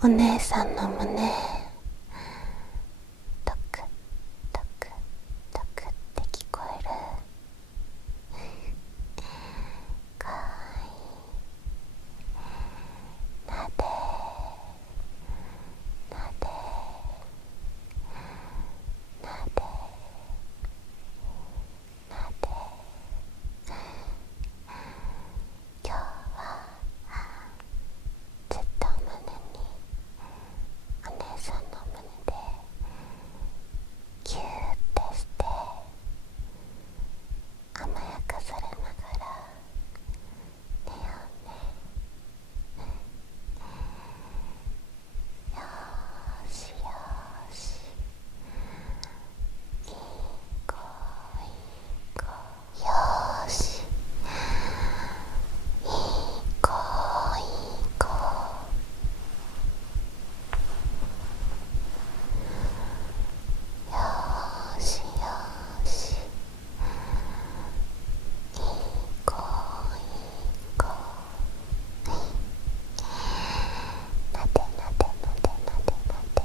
お姉さんの胸トクトクトクって聞こえる。かわいい。なでなでなでなで。今日はずっと胸にお姉さんの胸でギューってして甘やかされながら寝ようね。よーしよーし、いい子いい子、よーし、いい子いい子、よーしよーし、いい子いい子、なでなでなでなでなで、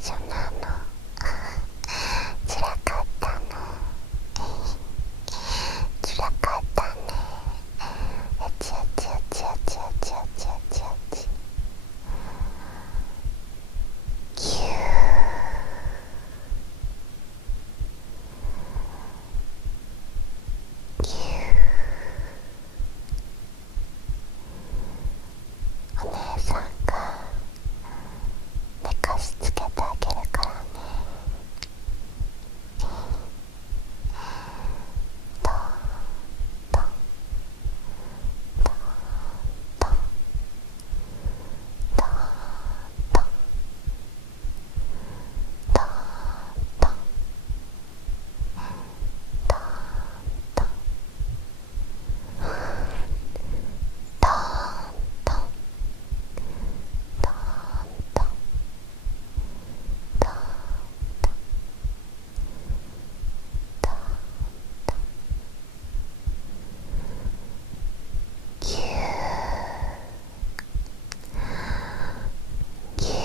そんなのつらかったの、つらかったね。あちあちあちあちあちあちあちあち、ぎゅーぎゅー。お姉さんが寝かしつけてあげるからね。トントントントントントントントントントントントントンぎゅーぎゅー。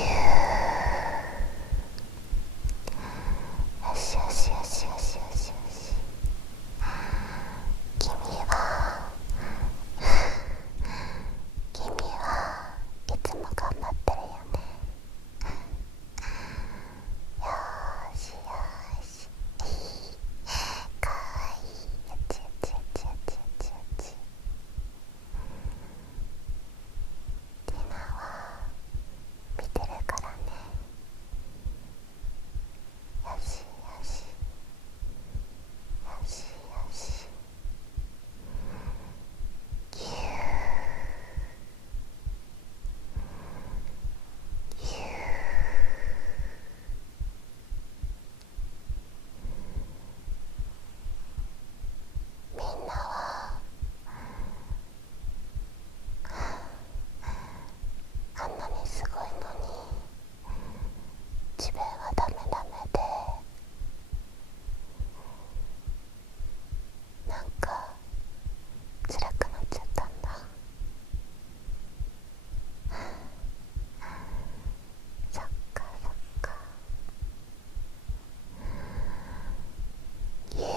よしよしよしよしよしよし。君はいつも頑張ってるよね。よーしよーし、かわいい。やちやちやちやちやちやち。ティナは見てるからね。よしよしよしよし、ぎゅーぎゅー。みんなはあんなにすごいのに自分はダメダメで、なんか辛くなっちゃったんだ。そっかそっか。ぎゅー。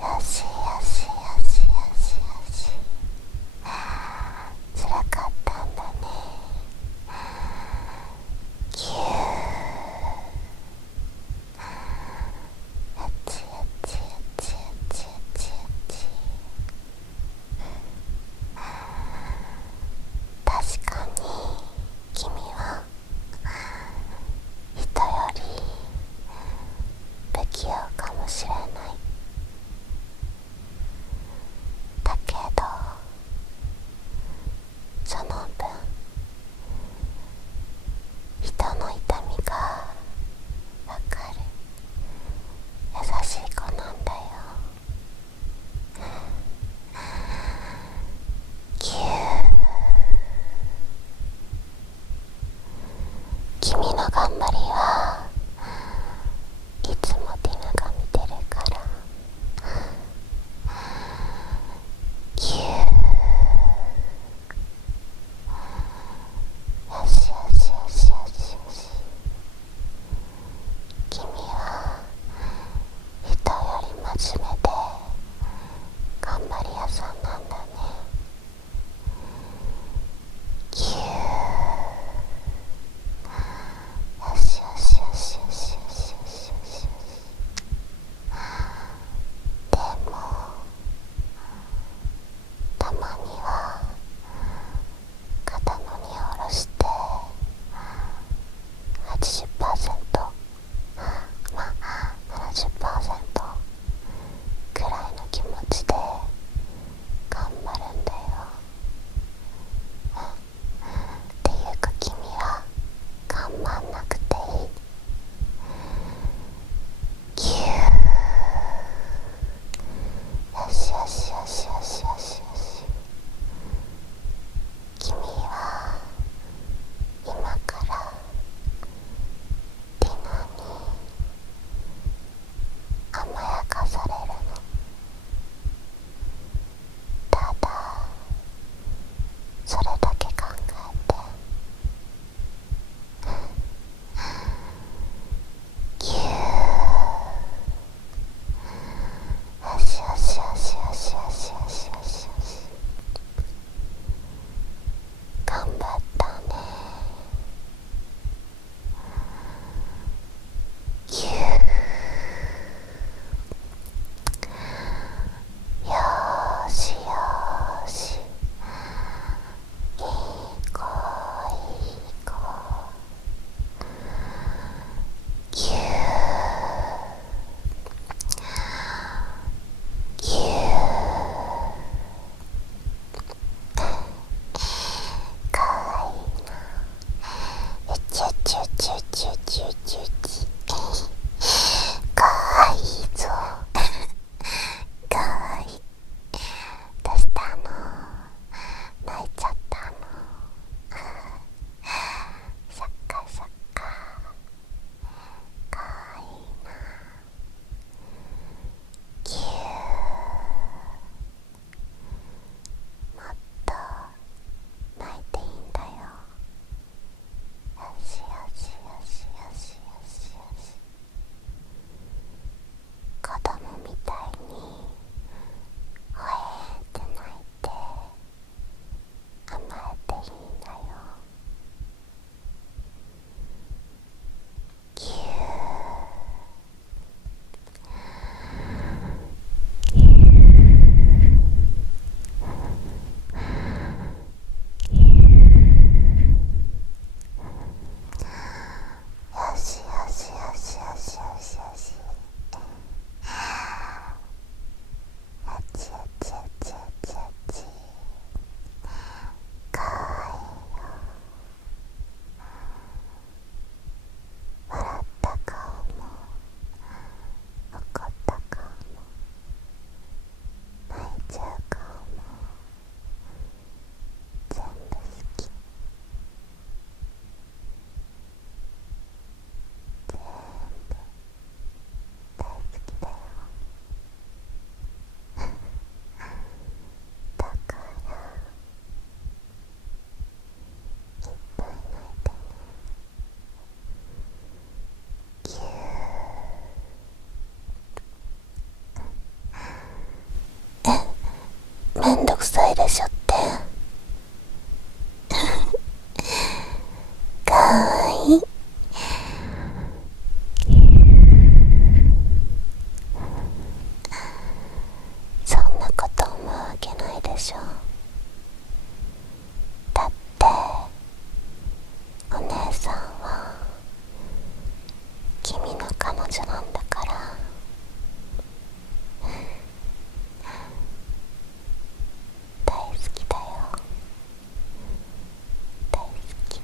よしよしよしよしよし、辛かったんだね。ぎゅー。やちやちやちやちやちやち。確かに君は人より不器用かもしれない。だけどその分人の痛みがわかる優しい子なんだよ。ぎゅー。君の頑張りはいつもティナが見てるからいでしょってかわいい。そんなこと思うわけないでしょ。だってお姉さんは君の彼女なんだから。大好きだよ、大好き。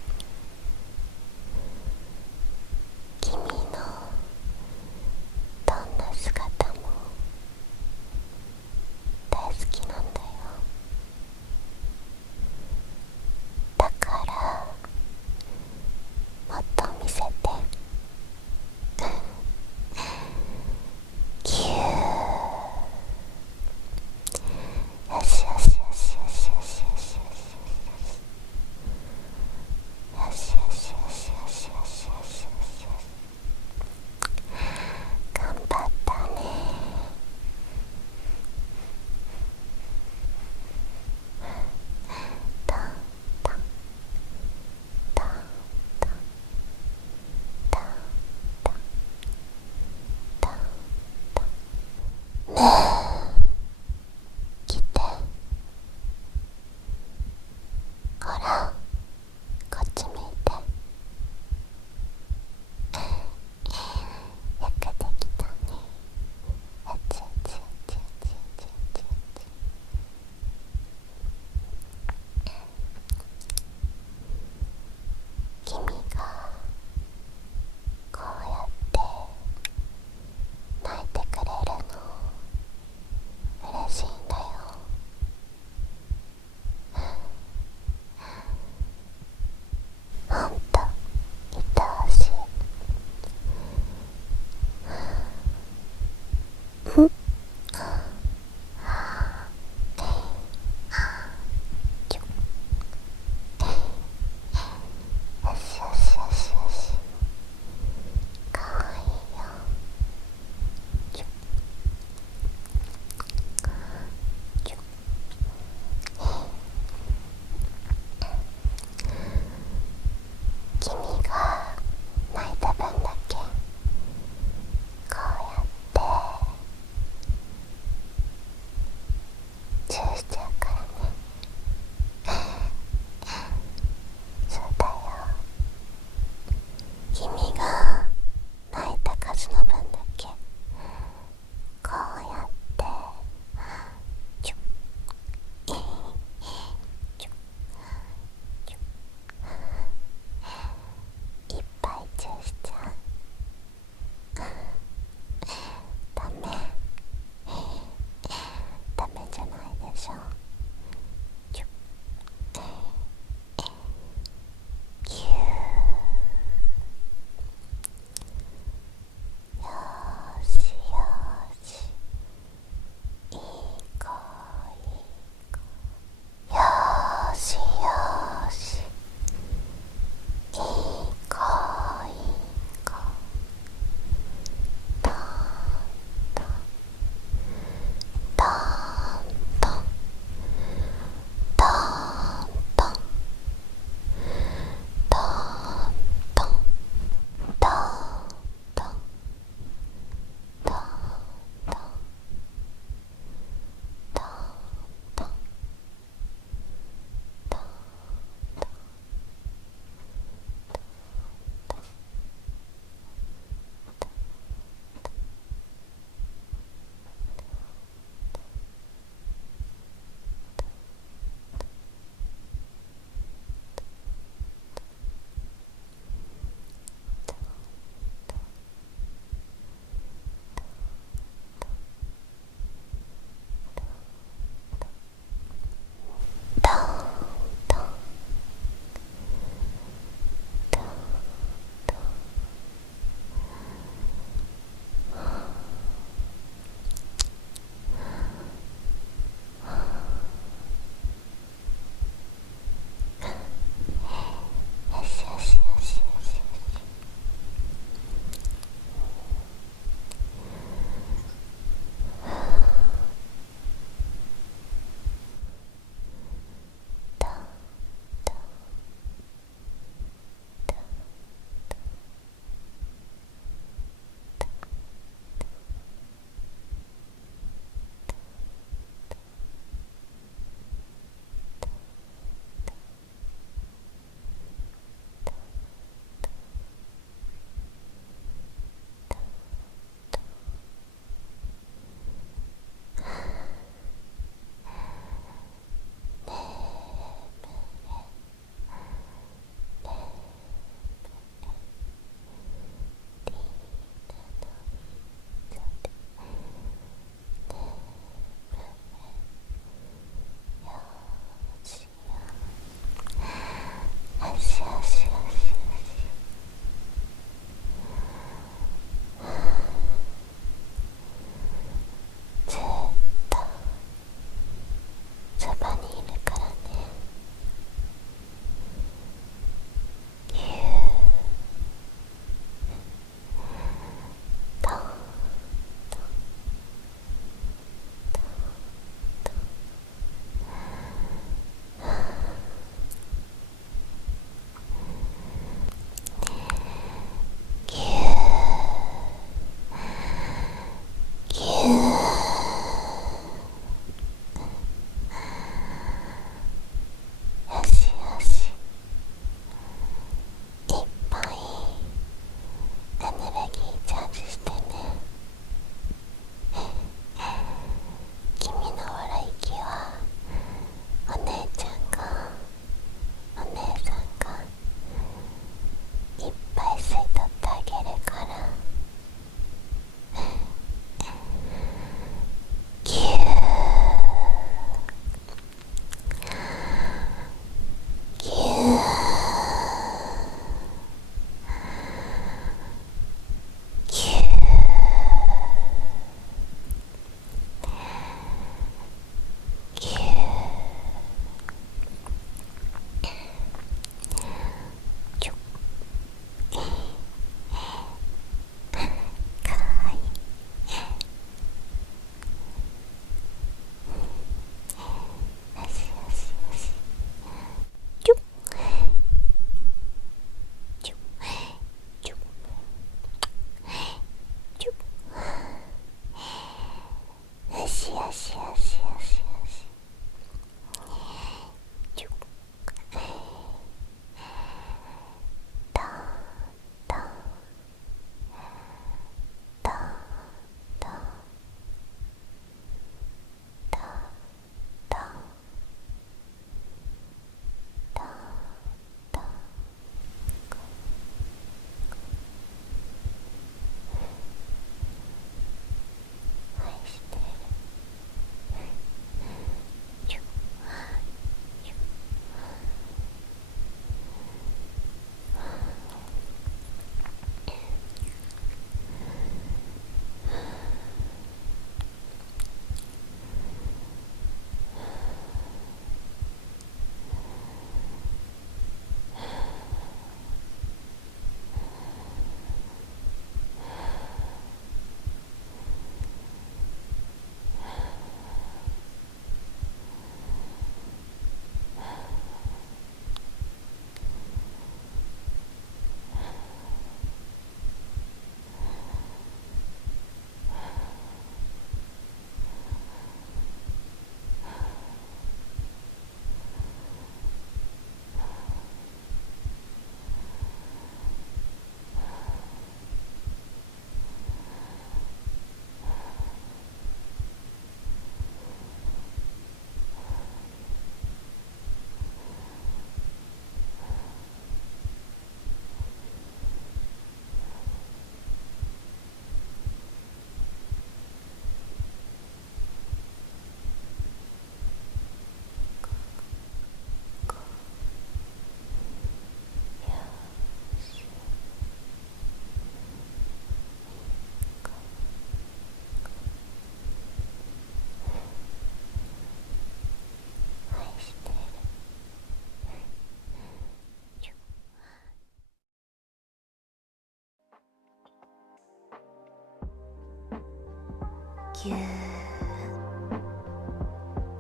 ぎゅー。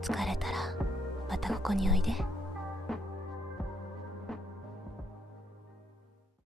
疲れたらまたここにおいで。